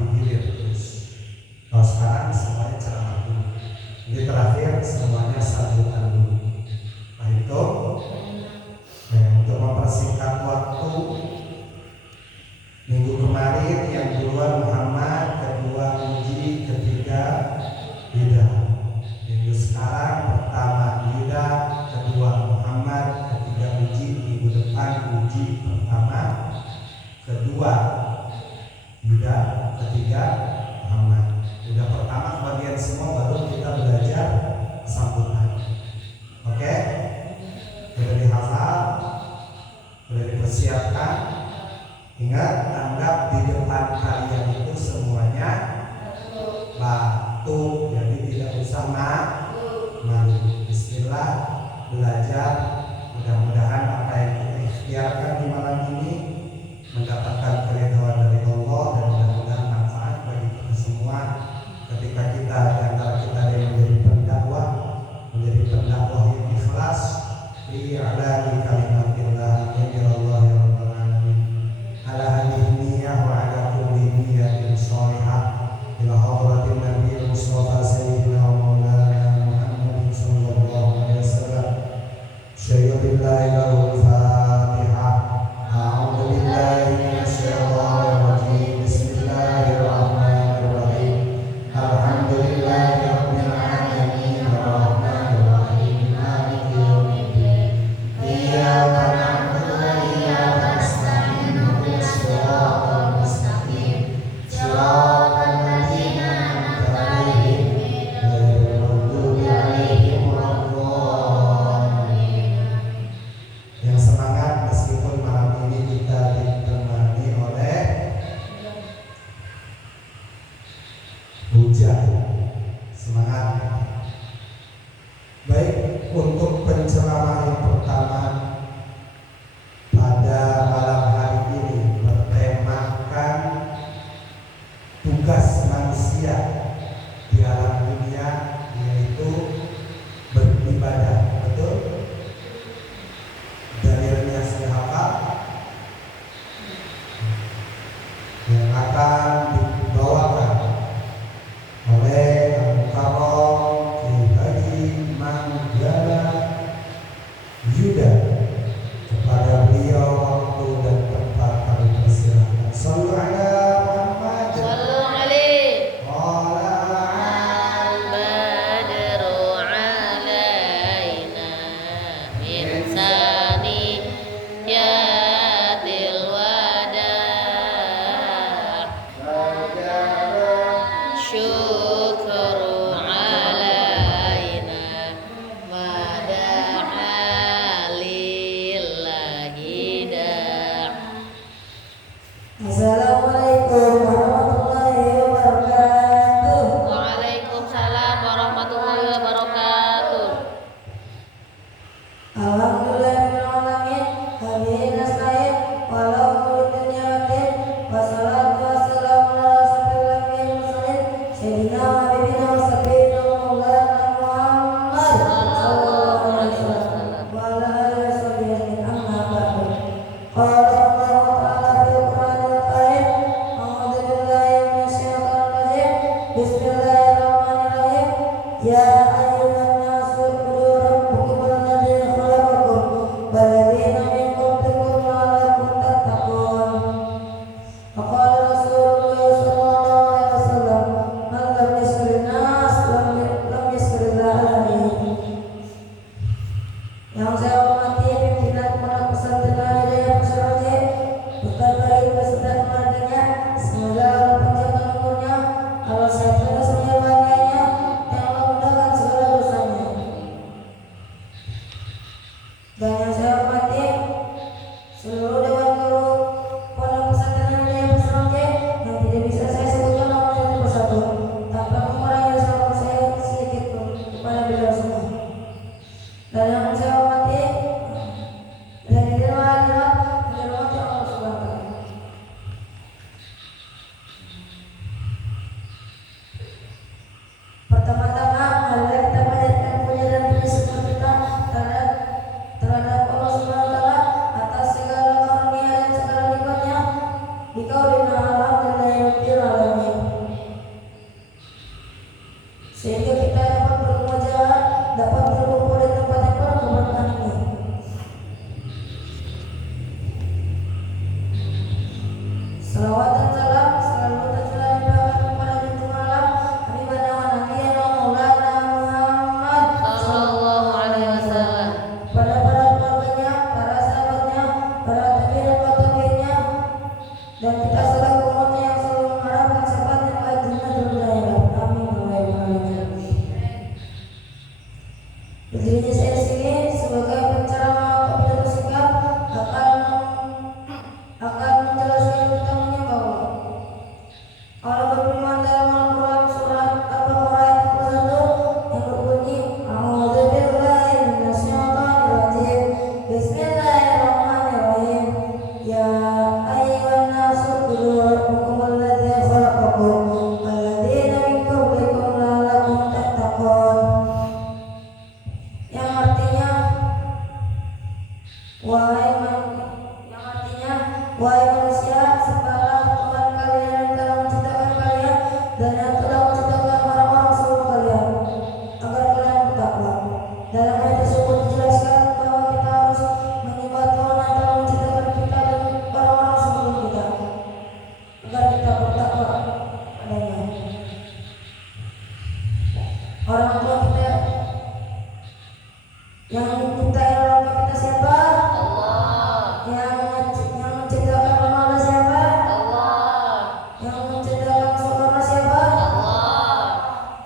digilir terus. Kalau sekarang semuanya ceramah dulu. Jadi terakhir semuanya sambutan dulu. Nah itu untuk mempersingkat waktu, minggu kemarin yang duluan Muhammad, kedua Uji, ketiga Yuda. Minggu sekarang pertama Yuda, kedua Muhammad, ketiga Uji. Minggu depan Uji pertama, kedua Yuda, ketiga Muhammad. Udah pertama kebagian semua, baru kita belajar sambutan. Oke? Sudah dihafal, sudah dipersiapkan. Ingat, anggap di depan kalian itu semuanya batu, jadi tidak usah malu. Bismillah, belajar. Mudah-mudahan apa yang kita ikhtiarkan di malam ini mendapatkan keridhaan dari Allah, dan mudah-mudahan manfaat bagi kita semua. Ketika kita di antara kita ada yang menjadi pendakwah yang ikhlas li'ala'i kalimatillah, ya Allah ya rabbal alamin. Ala hadhihi niyyah wa ala kulli niyyatin shalihah ila hadratin nabiyil mustafa sayyidina wa maulana Muhammadin sallallahu alaihi wasallam. Syai'ubillahi lahul fatihah. A'udzu billahi minasyaitonir rajim. Bismillahirrahmanirrahim. Alhamdulillahi rabbil alamin arrahmanir rahim maliki yaumiddin. Iyyaka na'budu wa iyyaka nasta'in ihdinas siratal mustaqim. Siratal ladzina an'amta 'alaihim ghairil maghdubi 'alaihim waladdallin. Yang semangat meskipun malam ini kita ditemani oleh hujan. Semangat. Baik, untuk penceramah yang pertama pada malam hari ini bertemakan tugas manusia di alam dunia, yaitu beribadah. Betul? Dalilnya sudah hafal? Yang akan dibawakan oleh Al-Mukarram Kiai Haji Manggala Yuda. Kepada beliau waktu dan tempat kami persilahkan. Shallu ala Muhammad. Sallu alaihi Qala al-badru alaina min saniyatil wada'. Allah berfirman dalam Al-Quran surat Al-Baqarah ayat 41 yang berbunyi A'udzubillahi minasyaitonirrajim. Bismillahirrahmanirrahim. Ya ayyuhan nasu u'budu rabbakum alladzi khalaqakum walladzina min qablikum la'allakum tattaqun. Yang artinya wahai manusia, sembahlah Tuhan kalian yang telah menciptakan kalian dan yang telah menciptakan orang-orang sebelum kalian, agar kalian bertakwa. Dalam ayat tersebut dijelaskan bahwa kita harus menyembah Tuhan yang telah menciptakan kita dan orang-orang sebelum kita, agar kita bertakwa padanya. Orang tua kita yang menciptakan orang tua kita siapa? Allah. Yang menciptakan manusia siapa? Allah. Yang menciptakan surga siapa? Allah.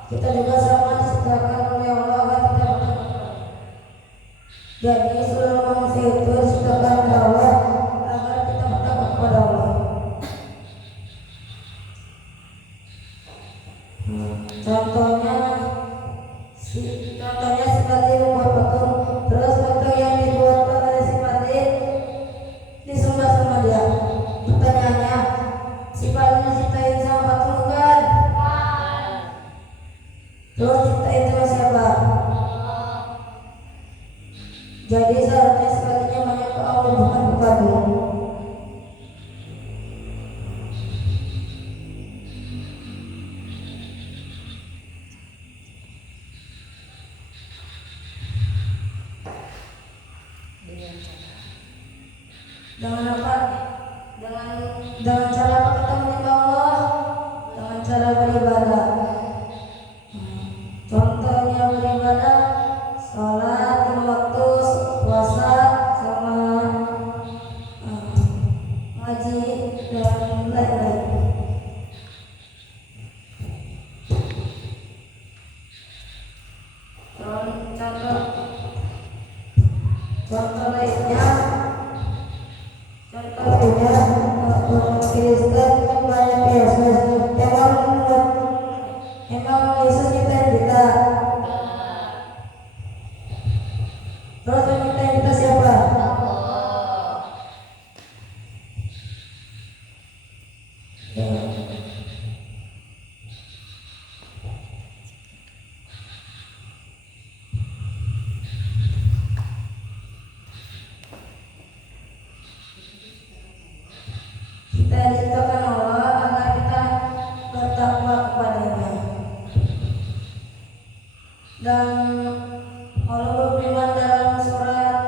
Kita juga sama diciptakan oleh Allah agar kita bertakwa. Jadi seluruh manusia itu diciptakan oleh Allah agar kita bertakwa kepada Allah. Contohnya seperti membuat patung, terus patung yang dibuat oleh si Padri disembah sama dia. Pertanyaannya, si Padri diciptain sama patung bukan? Terus ciptain sama siapa? Jadi seharusnya sebaliknya banyak ke Allah bukan ke patung. Dengan apa? Dengan cara apa kita menyembah Allah? Dengan cara beribadah. Contohnya beribadah, sholat 5 waktu, puasa, sama ngaji dan lain-lain. Contoh lainnya. Orang Kristen kan banyak Yesus. Emang Yesus nyiptain kita. Terus yang nyiptain kita siapa? Allah. Kita diciptakan Allah agar kita bertakwa kepadanya. Dan Allah berfirman dalam surat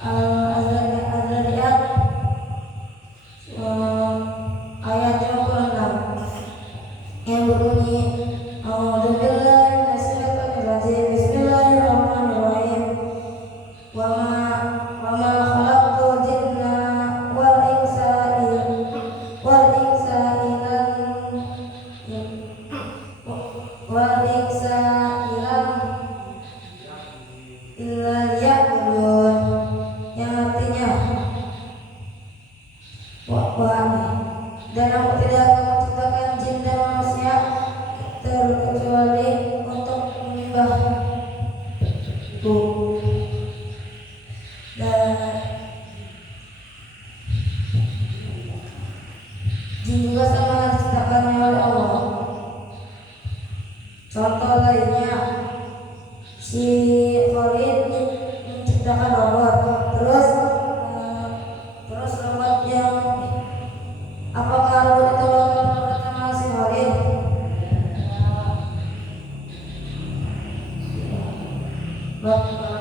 Al-Zariyat ayat 56 yang berbunyi A'udzubillahi minasyaitonirrajim. Bismillahirrahmanirrahim. Wa ma khalaqtul jinna wal insa illa liya'budun, yang artinya dan aku tidak akan menciptakan jin dan manusia terkecuali untuk menyembahku. Dan jin juga sama diciptakannya oleh Allah. Contoh lainnya, si Khalid menciptakan robot, terus robot yang apakah robot itu robot sama si Khalid?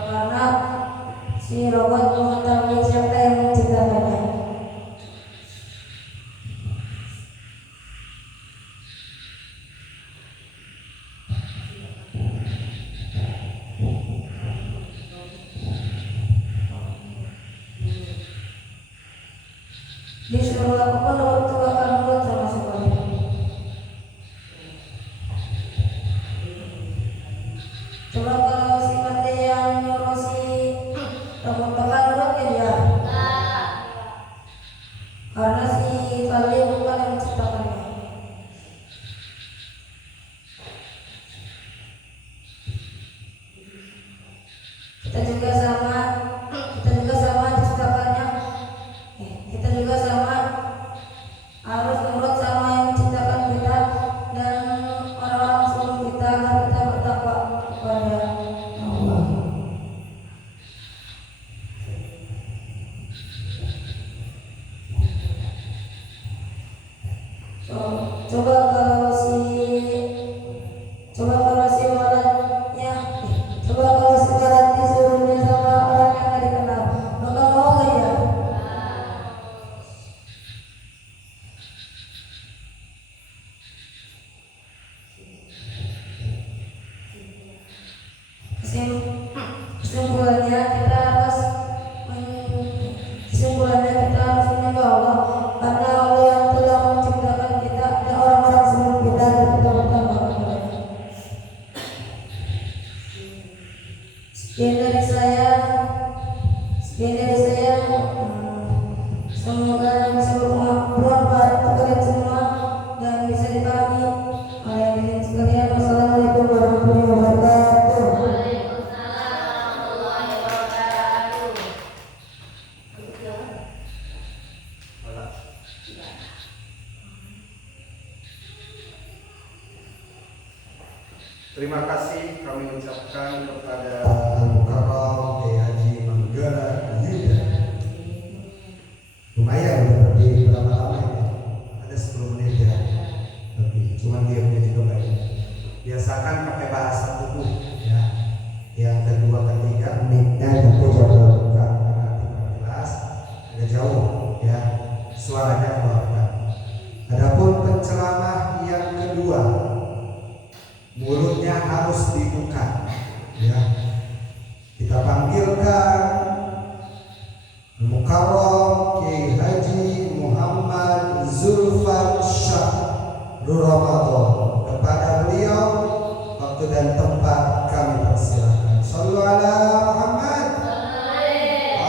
Karena si robot mengetahui siapa yang menciptakannya. Disuruh lakukan waktu akan buat sama sekali. Coba kalau si Mati yang nyuruh si robot bakal nurut ya dia. Karena si kalau harus nurut sama yang menciptakan kita dan orang-orang sebelum kita agar kita bertakwa kepada Allah. Coba kalau si waladnya, coba kalau si walad disuruhnya sama orang yang nggak dikenal, bakal mau gak ya? Kesimpulannya kita harus menyembah Allah karena Allah yang telah menciptakan kita dan orang-orang sebelum kita dan kita bertakwa kepadanya. Sekian dari saya. Semoga bisa bermanfaat untuk kalian semua dan bisa dipahami oleh diri sekalian. Wassalamualaikum warahmatullahi wabarakatuh. Waalaikumsalam warahmatullahi wabarakatuh. Terima kasih kami ucapkan kepada Al-Mukarram Kiai Haji Manggala Yuda. Lumayan udah berdiri berapa lama ya? Ada 10 menit ya. Lebih. Cuman diamnya juga baik. Biasakan pakai bahasa tubuh ya. Yang kedua ketiga mic-nya juga coba buka karena nanti kurang jelas, agak jauh ya. Suaranya keluarkan. Adapun penceramah yang kedua, mulutnya harus dibuka ya. Kita panggilkan Mukarram Kiai Haji Muhammad Zulfan Syah Ramadan. Kepada beliau waktu dan tempat kami persilahkan. Shallallahu ala Muhammad. Alaina.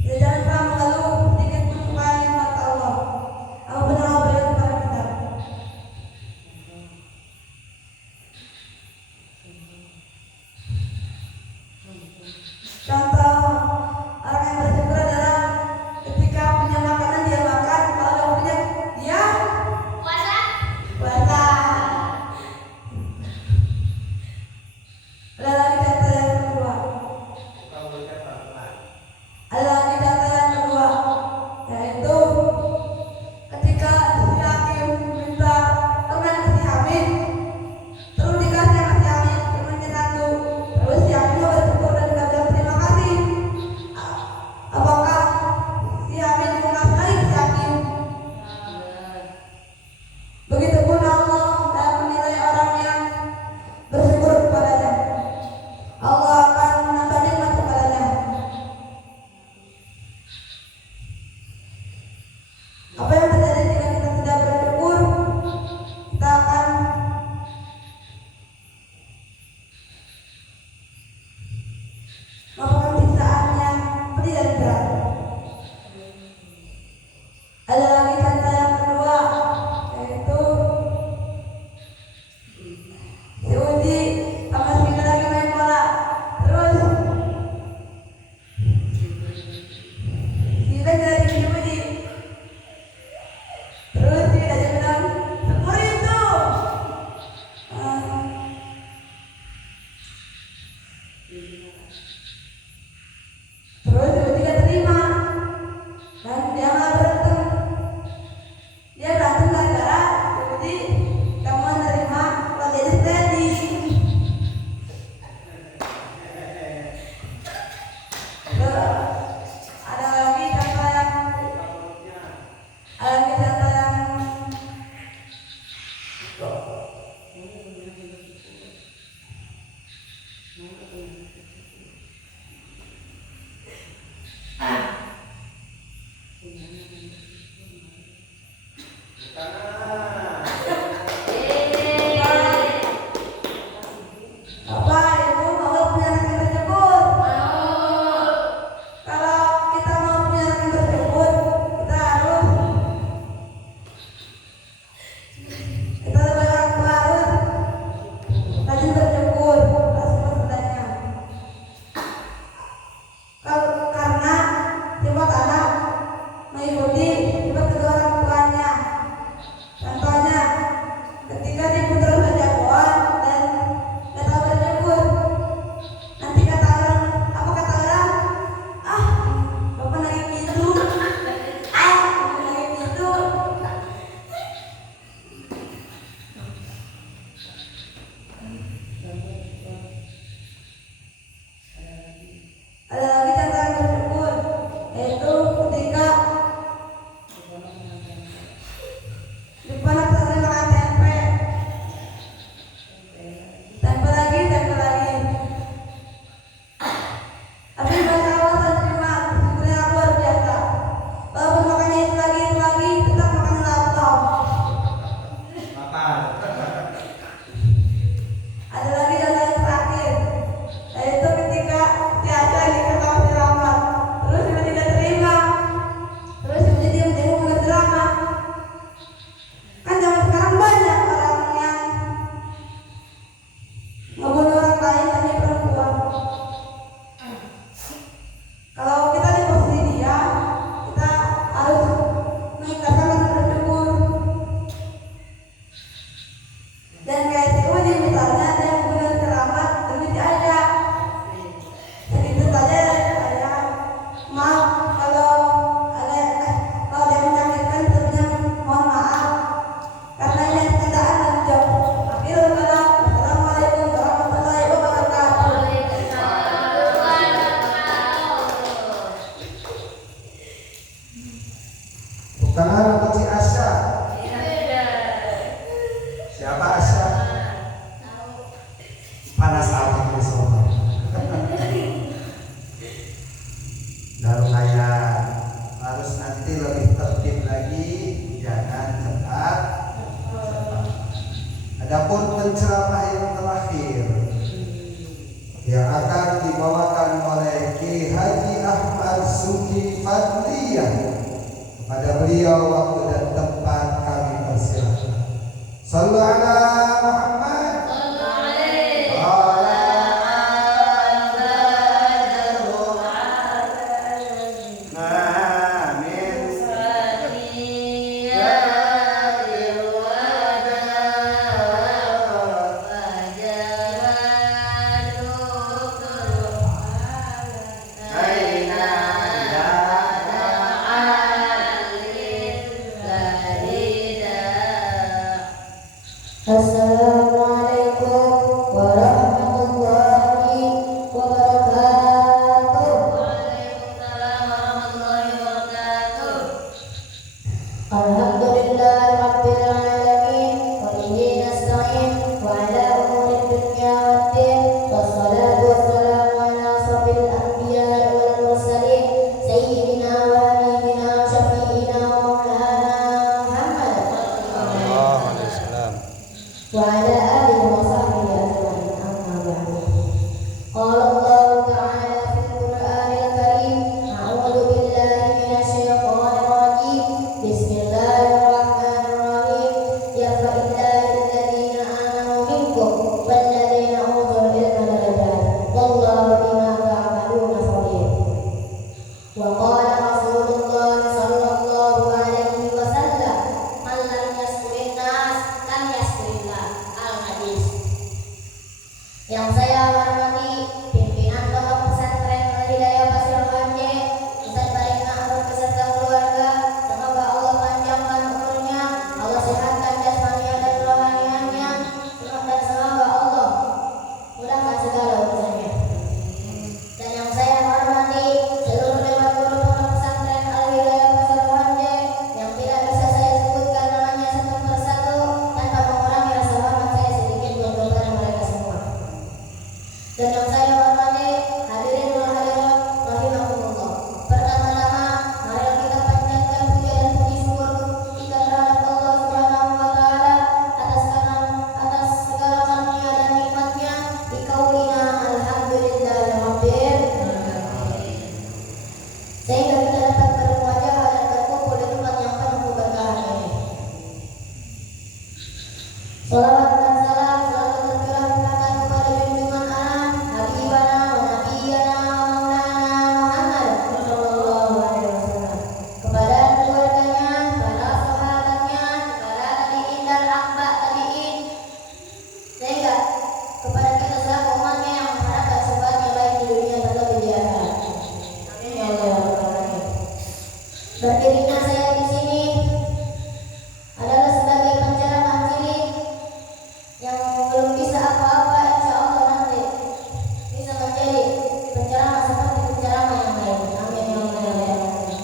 Ya, jangan pernah mengeluh sedikit pun kepada nikmat Allah. Apa benar Allah berikan kepada kita? Contoh orang yang bersyukur adalah ketika punya makanan dia makan, kalau nggak punya dia puasa. Ada lagi contoh yang kedua. Ada lagi contoh yang kedua, yaitu ketika si hakim minta teman si Hamid, terus dikasih sama si Hamid temannya satu, terus si Hamid bersyukur dan nggak bilang terima kasih. Apakah si Hamid mengasih lagi si hakim? Begitupun Allah dalam menilai orang yang bersyukur kepadanya. Allah akan menambah nikmat kepadanya. Apa yang terjadi jika kita tidak bersyukur? Kita akan melakukan siksaan yang pedih dan berat. Ada lagi contoh yang kedua, yaitu si Uji sama si Mika lagi main bola. Terus si Mika jadi si Uji. Terus si Mika bilang, "Sepur itu." Terus si Uji gak terima dan dia malah berantem. Dia berantem gara-gara si Uji gak mau nerima kalau jadi standing. Ada lagi contoh yang Bapak, Ibu mau punya anak yang bersyukur? Kalau kita mau punya anak yang bersyukur, kita harus sebagai orang tua harus rajin bersyukur atas kepadanya. Karena sifat anak mengikuti sifat kedua orang tuanya. Contohnya, ketika diputar berjauhan dan gak tahu bersyukur, nanti kata orang, apa kata orang? Ah, bapak lagi gitu. Ah, bapak lagi gitu. Ada lagi contoh yang bersyukur, yaitu ketika di pondok pesantren makan tempe. Tempe lagi. Tapi masya Allah saya terima syukurnya luar biasa. Walaupun makannya itu lagi, tetap makan laptop. Ada lagi contoh yang terakhir, yaitu ketika si Aca dikasih si Rahmat, terus dia tidak terima, terus dia diam-diam mengejar Rahmat. Kan zaman sekarang banyak orang yang ngebunuh orang lain demi perempuan. Kalau kita di posisi dia, kita harus mengikhlaskan dan bersyukur. Dan kayak si Uji misalnya, dia membunuh si Rahmat demi si Aja. Segitu saja dari saya. Maaf kalau dia menyakitkan, tentunya mohon maaf. Karena ini kenyataan dan jawab. Akhirul kalam. Assalamualaikum warahmatullahi wabarakatuh. Tepuk tangan untuk si Asya. Siapa Asya? Panas amat di sofa. Lalu kayak harus nanti lebih tertib penceramah yang terakhir yang akan dibawakan oleh Ki Haji Ahmad Suki Fadliyah. Kepada beliau waktu dan tempat kami persilahkan. Sallu ala Muhammad. Sallu alaihi Ala Assalamualaikum warahmatullahi wabarakatuh. Waalaikumsalam warahmatullahi wabarakatuh. Alhamdulillahirabbil alamin wa bihi nasta'in wa ala umuri dunya waddin wassalatu wassalamu ala asrofil anbiya'i wal mursalin sayyidina wa habibina wa syafi'ina wa maulana Muhammad wa ala alihi wa sahbihi ajma'in, amma ba'du. Qala Allah ta'ala fil Qur'anil Karim, a'udzu billahi minasyaitonir rajim. Bismillahirrahmanirrahim. Yarfa'illahu alladziina aamanu minkum walladziina utul ilma darajat. Wallahu bima ta'maluna khabir. Wa qala Rasulullah sallallahu alaihi wasallam, man lam yaskurin nas lam yaskurillah. Al-Hadis. Yang saya hormati pimpinan Pondok Pesantren Al-Hidayah Pasir Manje, Ustaz Barina beserta keluarga, semoga Allah panjangkan umurnya, Allah sehatkan jasmaninya dan rohaniannya, dan semoga Allah mudahkan segala urusannya. Dan yang saya hormati seluruh dewan guru Pondok Pesantren Al-Hidayah Pasir Manje yang tidak bisa saya sebutkan namanya satu persatu tanpa mengurangi rasa hormat saya sedikit pun kepada mereka semua. Dan yang saya hormati hadirin wal hadirat rahimakumullah. Pertama-tama marilah kita panjatkan puja dan puji syukur kita terhadap Allah Subhanahu wa taala atas segala karunia dan nikmatnya di kaulina alhamdulillahirabbil alamin. Sehingga kita dapat bermuajah dan berkumpul di tempat yang penuh keberkahan ini. Salawat dan salam selalu tercurah limpahkan kepada junjungan alam Habibana wa Nabiyana wa Maulana Muhammad sallallahu alaihi wasallam, kepada keluarganya, para sahabatnya, para tabi'in dan atba' tabi'in, sehingga kepada kita selaku umatnya yang mengharapkan syafaatnya baik di dunia atau di akhirat. Amin ya Allah ya Rabbal alamin. Berdirinya saya di sini adalah sebagai penceramah cilik yang belum bisa apa-apa, insya Allah nanti bisa menjadi penceramah seperti penceramah yang lain. Amin ya Allah ya Rabbal.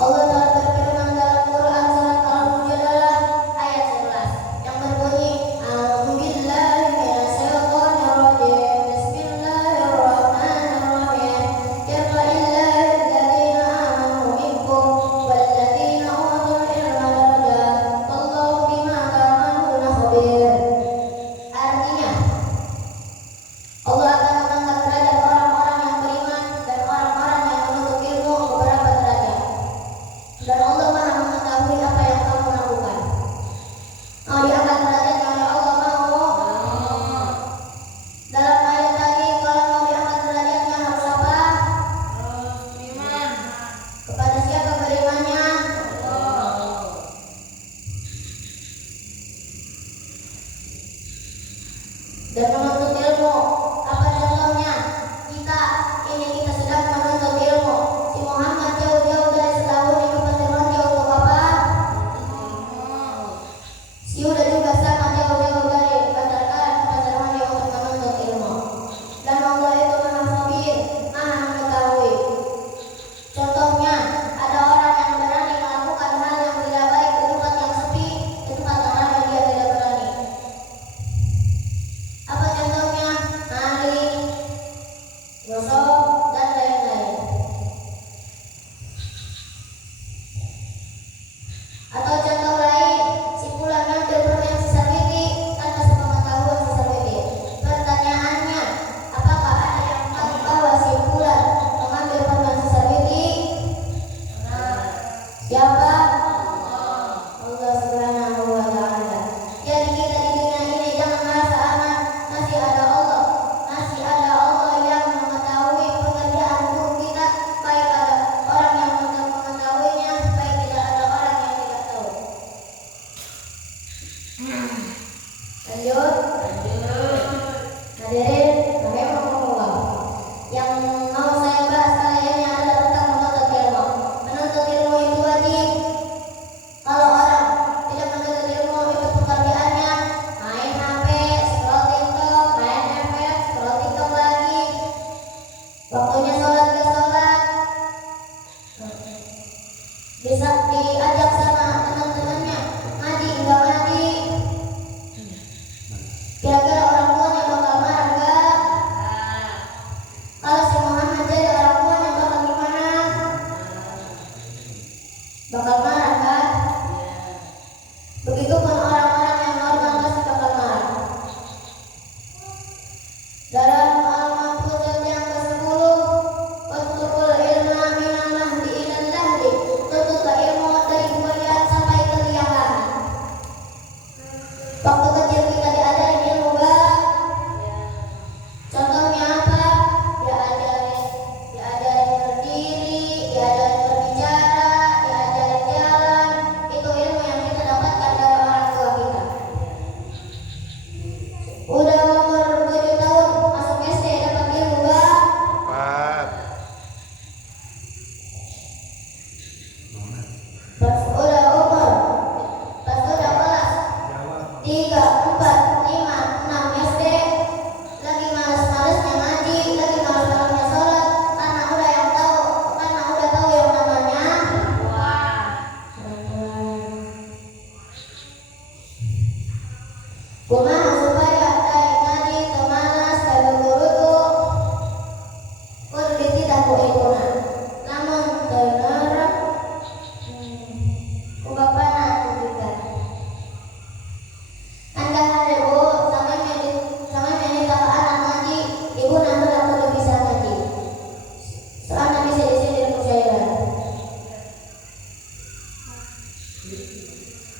Allah telah berfirman dalam Quran surat Al-Mujadalah ayat 11 yang berbunyi, A'udzu billahi minasyaitonir rajim. Bismillahirrahmanirrahim. Yarfa'illahu alladziina aamanu minkum walladziina utul ilma darajat. Wallahu bima ta'maluna khabir. Artinya, Allah akan mengangkat derajat orang-orang yang beriman dan orang-orang yang menuntut ilmu beberapa derajat. Dan Allah Maha mengetahui apa yang kamu lakukan. Mau diangkat derajatnya oleh Allah, mau? Dalam ayat tadi, kalau mau diangkat derajatnya harus apa? Beriman. Kepada siapa berimannya? Dan menuntut ilmu, apa contohnya? Kita sedang menuntut ilmu. Si Muhammad jauh-jauh dari setahun ke Pasir Manje untuk apa? Si Yuda juga sama jauh-jauh dari Banjarkan ke Pasir Manje untuk menuntut ilmu. Dan Allah itu Maha Khabir, Maha mengetahui. Contohnya, ada orang yang berani melakukan hal yang tidak baik di tempat yang sepi, di tempat yang ramai dia tidak berani. Apa contohnya? Maling, gosok, dan lain-lain. Atau contoh lain, si pulang ngambil permen sisa pipi tanpa sepengetahuan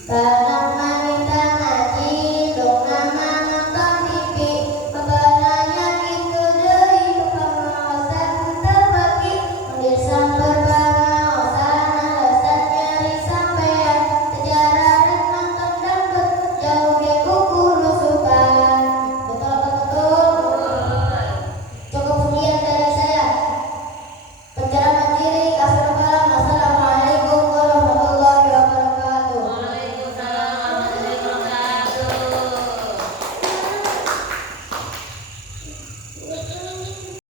Karena